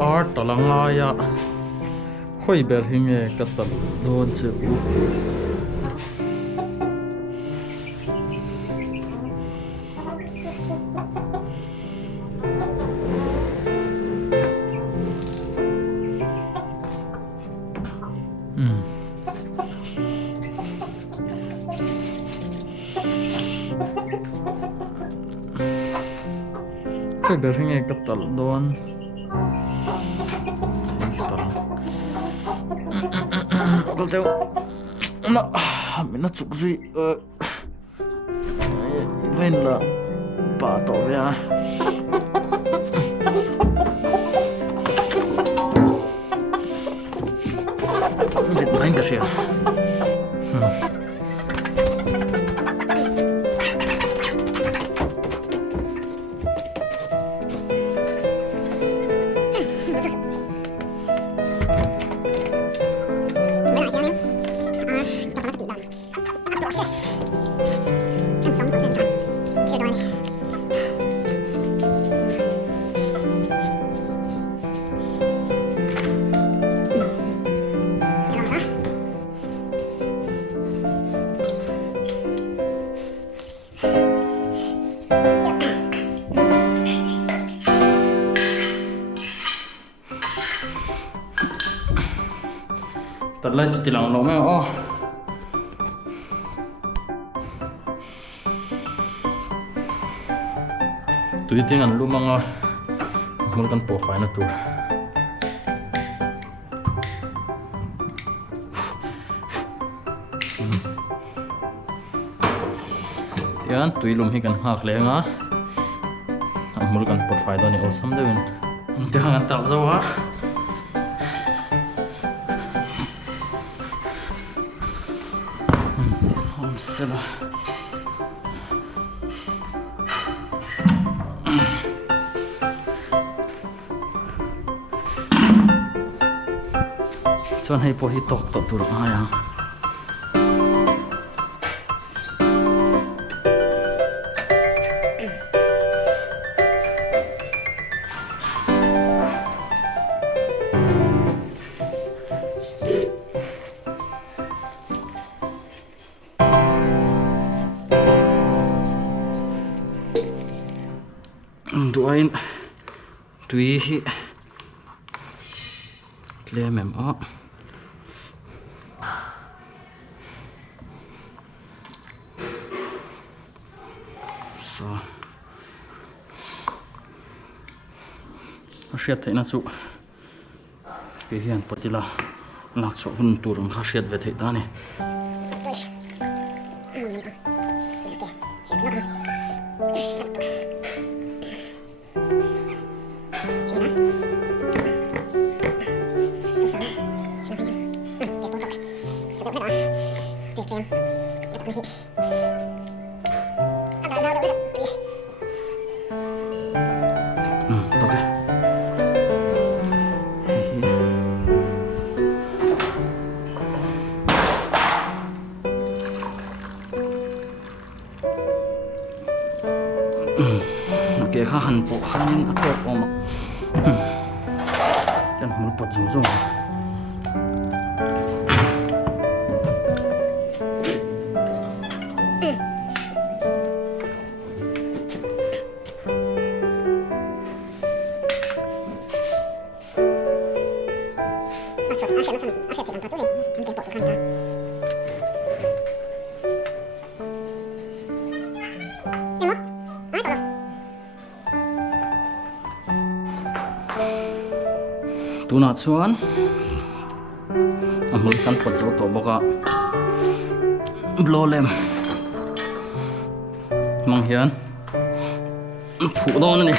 ar talangaya khoi ber hinge katal don che khoi ber hinge katal don Kalau tahu, nak cuk si, ven lah, patau ya. Jadi main ke sih? Tadlah cuci lang lo oh. Tu tinggal lu mga mulkan profile na tu. Yan tu ilum hikan hak le nga. Mulkan profile ni awesome dewin. Jangan tak zawa. Salah. Cuman hai po hitok tok turun ayang. Doain tui klem em a so asyat na chu ke hian patila nak chu hun turang khasiat ve thei ta ni Oke, kahan po, hanin ako po. Yan, mulpot zoom. Tuna chuan amul kan pot zo to boka blolem mang hian phu don ni